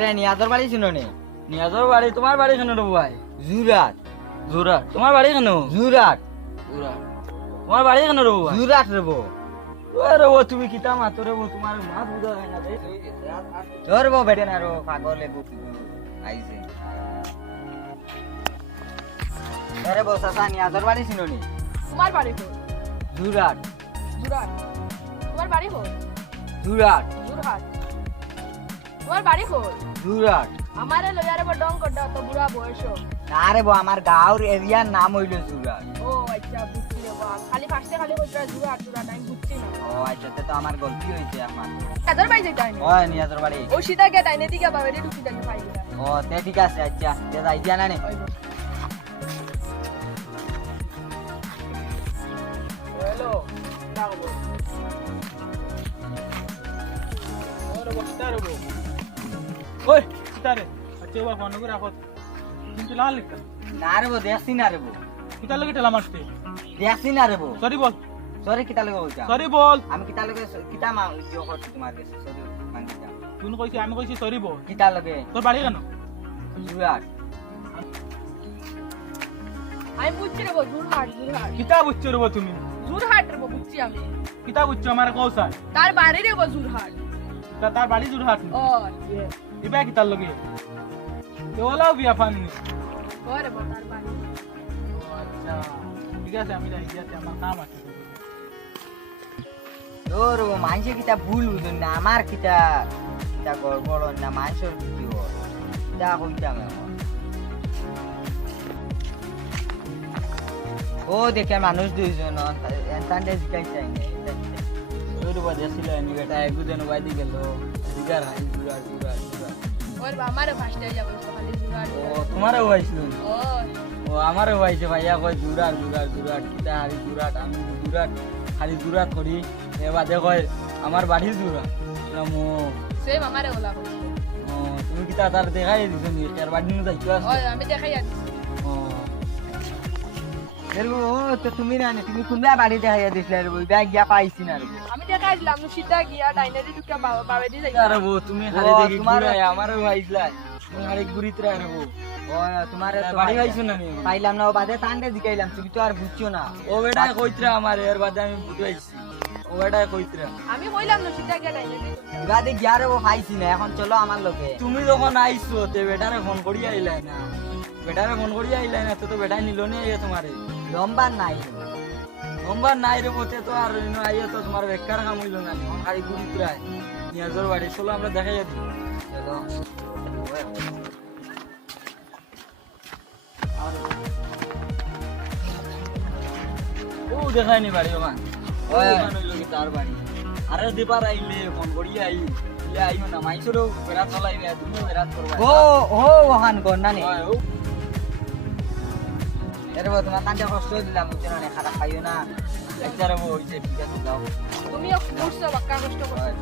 রে নিয়াজর বাড়ি শুনো নে। নিয়াজর বাড়ি, তোমার বাড়ি কেন রে ভাই? জুরাট। জোরাট, তোমার বাড়ি কেন? জুরাট। জোরাট, তোমার বাড়ি কেন রে ভাই? জুরাট রে বো। রে ও তুমি কিতা মাতো রে বো, তোমার মাত বুঝা যায় না রে। তোর বো বেটে না রো পাগলে বুকি আইছে। আরে বো সাসা নিয়াজর বাড়ি শুনো নে। তোমার বাড়ি কই? জুরাট। জুরহাট। তোমার বাড়ি কই? জুরাট। জুরহাট। তোমার বাড়ি কই? জুরাট। আমারে লইয়ারে বডং করডা তো বুড়া বয়স। না রে বো আমার গাঁওর এরিয়ার নাম হইলো জুরাট। ও আচ্ছা বুঝছি রে বাপ। খালি ফার্স্টে খালি কইরা জুরহাট জুরহাট আমি বুঝছি না। ও আচ্ছা তো আমার গলতি হইছে আমার। কাদের বাড়ি যাইতা আমি? ও নিয়াজর বাড়ি। ও সিধা গে ডাইনে দিকে বাবারে ঢুকি দেন খাই দিলা। ও তে ঠিক আছে আচ্ছা তে যাই দিয়া না নে। হ্যালো, না গো। ওরে বক্তা রে বো। ওই, কিতা রে? আচ্ছা ওবা ফোন করে রাখো। কিন্তু লাল লিখা। না রে বো দেখছি না রে বো। কিতা লাগে ঠেলা মারতে? দেখছি না রে বো। সরি বল, সরি কিতা লাগে হইছা? সরি বল। আমি কিতা লাগে কিতা মা ইও করছি তোমার কাছে সরি মানছি না। তুই কইছি, আমি কইছি সরি বল। কিতা লাগে? তোর বাড়ি কেন? জুরাট। আমি বুঝছি রে বাপ জুরহাট জুরহাট। কিতা বুঝছো রে বো তুমি? জুরহাট রে বাপ বুঝছি আমি। কিতা বুঝছো আমার কৌশল? তার বাড়ি রে বাপ জুরহাট। তার বাড়ি জোরহাট। ও ইবা কিতার লগে? তে ওলাও বিয়া ফানি। ওরে বাপ তার বাড়ি। আচ্ছা, ঠিক আছে আমি যাই গিয়াছি, আমার কাম আছে। তোর ও মানছে কিতা ভুল বুঝুন না আমার কিতা কিতা গড়বড় না মানুষের কি হল কিতা কইতাম এখন। ও দেখে মানুষ দুইজন এনতান্ডে জিকাই চাই না। তোর বাজে ছিল নি বেটা, একদিন বাইদি গেল দিগার হাই জুরা জুরা জুরা। ওরে বাপ আমারে ফার্স্টে যাব খালি জুরহাট। ও তোমারও হইছিল? ও ও আমারও হইছে ভাইয়া, কই জুরা জুরা জুরা কিতা হারি জুরাট, আমি জুরাট খালি জুরাট করি। এবার দেখো আমার বাড়ি জুরা ও। সেম আমারে ওলা কইছে। ও তুমি কিতা তার দেখাই দিছ নি তার বাড়ি নু যাইতো ও আছে? আমি দেখাই আছি। ও এরবো ও তো তুমি না তুমি কোনবা বাড়ি দেখাইয়া দিছিলে রে বই ব্যাগ গিয়া পাইছি না রে। আমি দেখাই দিলাম সিধা গিয়া ডাইনে দিকে বাবারে দি যাই। আরে বো তুমি খালি ও, দেখি তোমার- ঘুরাই, আমারও হইছলা তুমি খালি ঘুরিত রে বো। ও তোমারে তো বাড়ি হইছ না নি? পাইলাম না ও বাদে তান্ডে জিকাইলাম তুমি তো আর বুঝছো না। ও বেটা কইতরা আমার এর বাদে আমি বুঝাইছি। ও বেটা কইতরা আমি কইলাম না সিধা গিয়া ডাইনে দি। বাদে গিয়া রে ও পাইছি না এখন চলো আমার লোকে। তুমি যখন আইছো তে বেটারে ফোন করি আইলাই না, বেটারে ফোন করি আইলাই না তো বেটা নিল নি আইয়া তোমারে। লম্বা নাই নম্বর নাই রে বতে তো আর আইয়া তো তোমার বেকার কাম হইল না, এখন খালি ঘুরি প্রায় নিয়াজর বাড়ি। চলো আমরা দেখাই দিই। চলো ও দেখাইনি বাড়ি ওখান। ওই। ওখান হইল কি তার বাড়ি। আরে দিবার আইলে ফোন করি আইও না, মাইসরও বেড়াত চলাইবে, তুমিও বেড়াত করবা। ও ও ওহান কর না নি হয়, ও এর বো তোমার কাছে কষ্ট দিলাম বুঝছো না খারাপ খাইও না। লেকচারে হইছে, ঠিক আছে যাও। তুমিও বুঝছো বাক্কা কষ্ট করছো। হয়।